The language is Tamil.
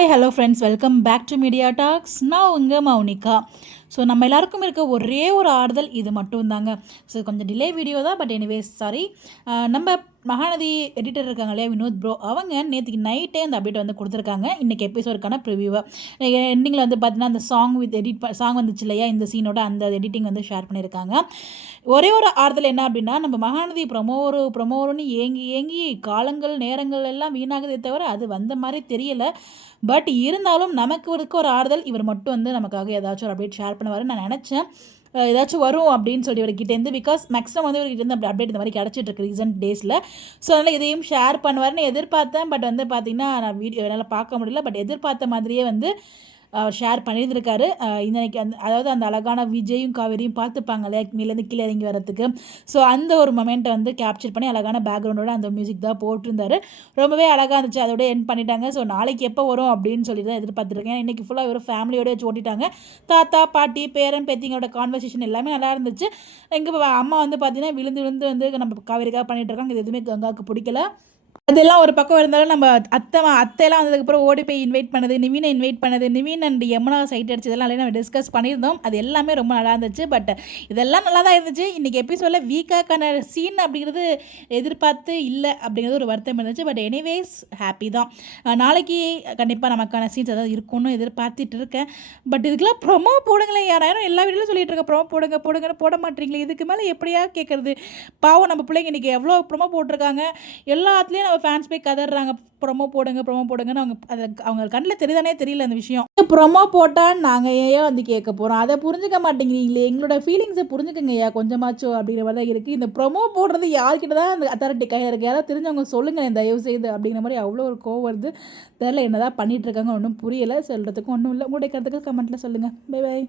Hi hello friends, welcome back to Media Talks. நான் உங்கள் மௌனிகா. ஸோ நம்ம எல்லாருக்கும் இருக்க ஒரே ஒரு ஆறுதல் இது மட்டும் தாங்க. ஸோ கொஞ்சம் டிலே வீடியோ தான், பட் எனிவேஸ் சாரி. நம்ம மகாநதி எடிட்டர் இருக்காங்க இல்லையா, வினோத் ப்ரோ, அவங்க நேற்றுக்கு நைட்டே அந்த அப்டேட் வந்து கொடுத்துருக்காங்க. இன்றைக்கி எபிசோடுக்கான ப்ரிவியூவை எண்டிங்கில் வந்து பார்த்தீங்கன்னா அந்த சாங் வித் சாங் வந்துச்சு இல்லையா, இந்த சீனோட அந்த எடிட்டிங் வந்து ஷேர் பண்ணியிருக்காங்க. ஒரே ஒரு ஆறுதல் என்ன அப்படின்னா, நம்ம மகாநதி ப்ரொமோன்னு ஏங்கி ஏங்கி காலங்கள் நேரங்கள் எல்லாம் வீணாகுதே தவிர அது வந்த மாதிரி தெரியல. பட் இருந்தாலும் நமக்கு இருக்க ஒரு ஆறுதல், இவர் மட்டும் வந்து நமக்காக ஏதாச்சும் ஒரு அப்டேட் ஷேர் பண்ணுவாருன்னு நான் நினச்சேன். ஏதாச்சும் வரும் அப்படின்னு சொல்லி இவர்கிட்டேருந்து, பிகாஸ் மேக்ஸிமம் வந்து இவர்கிட்டேருந்து அப்படி அப்டேட் இந்த மாதிரி கிடச்சிட்ருக்கு ரீசெண்ட் டேஸில். ஸோ அதனால் இதையும் ஷேர் பண்ணுவார்னு எதிர்பார்த்தேன். பட் வந்து பார்த்திங்கன்னா நான் வீடியோ என்னால் பார்க்க முடியல. பட் எதிர்பார்த்த மாதிரியே வந்து ஷேர் பண்ணியிருந்திருக்காரு. இன்னைக்கு அதாவது அந்த அழகான விஜயும் காவேரியும் பார்த்துப்பாங்க இல்லையா, மேலேருந்து கீழே இறங்கி வரத்துக்கு. ஸோ அந்த ஒரு மொமெண்ட்டை வந்து கேப்சர் பண்ணி அழகான பேக்ரவுண்டோட அந்த மியூசிக் தான் போட்டிருந்தாரு. ரொம்பவே அழகாக இருந்துச்சு. அதோட என் பண்ணிட்டாங்க. ஸோ நாளைக்கு எப்போ வரும் அப்படின்னு சொல்லி தான் எதிர்பார்த்துருக்கேன். இன்றைக்கி ஃபுல்லாக ஒரு ஃபேமிலியோட வச்சு ஓட்டிட்டாங்க. தாத்தா பாட்டி பேரன் பேத்திங்களோட கான்வர்சேஷன் எல்லாமே நல்லா இருந்துச்சு. எங்கள் அம்மா வந்து பார்த்தீங்கன்னா விழுந்து விழுந்து வந்து நம்ம காவேரிக்காக பண்ணிகிட்டு இருக்காங்க. இது எதுவுமே கங்காவுக்கு பிடிக்கல. அதெல்லாம் ஒரு பக்கம் இருந்தாலும் நம்ம அத்தையெல்லாம் வந்ததுக்கப்புறம் ஓடி போய் இன்வைட் பண்ணது, நிவினை இன்வைட் பண்ணது, நிவின் அண்ட் யமுனா சைட் அடிச்சதெல்லாம் ஆல்ரெடி நம்ம டிஸ்கஸ் பண்ணியிருந்தோம். அது எல்லாமே ரொம்ப நல்லா இருந்துச்சு. பட் இதெல்லாம் நல்லா தான் இருந்துச்சு. இன்றைக்கி எபிசோடில் வீக்காக்கான சீன் அப்படிங்கிறது எதிர்பார்த்து இல்லை அப்படிங்கிறது ஒரு வருத்தம் இருந்துச்சு. பட் எனிவேஸ் ஹாப்பி தான். நாளைக்கு கண்டிப்பாக நமக்கான சீன்ஸ் ஏதாவது இருக்கும்னு எதிர்பார்த்துட்டு இருக்கேன். பட் இதுக்கெல்லாம் ப்ரொமோ போடுங்களேன். யாராயிரம் எல்லா வீடியோலையும் சொல்லிட்டு இருக்கேன் ப்ரொமோ போடுங்கன்னு போட மாட்டீங்களே. இதுக்கு மேலே எப்படியா கேட்குறது? பாவம் நம்ம பிள்ளைங்க இன்றைக்கி எவ்வளோ ப்ரொமோ போட்டிருக்காங்க. எல்லாத்துலேயும் நம்ம ஃபேன்ஸ் போய் கதறாங்க, ப்ரொமோ போடுங்கன்னு. அவங்க கண்ணில் தெரியுதானே தெரியல அந்த விஷயம். ப்ரொமோ போட்டால் நாங்கள் ஏன் வந்து கேட்க போகிறோம்? அதை புரிஞ்சுக்க மாட்டேங்கிறீங்களே. எங்களோட ஃபீலிங்ஸை புரிஞ்சுக்கங்க ஐயா கொஞ்சமாச்சும் அப்படிங்கிற மாதிரி தான் இருக்குது. இந்த ப்ரொமோ போடுறது யார்கிட்ட தான் அந்த அத்தாரிட்டி கையில் இருக்குது? யாராவது தெரிஞ்சவங்க சொல்லுங்கள் தயவு செய்து அப்படிங்கிற மாதிரி அவ்வளோ ஒரு கோவம் வருது. தெரில என்ன தான் பண்ணிகிட்ருக்காங்க, ஒன்றும் புரியலை. சொல்கிறதுக்கும் ஒன்றும் இல்லை. உங்களுடைய கருத்துக்கள் கமெண்ட்டில் சொல்லுங்கள். Bye bye.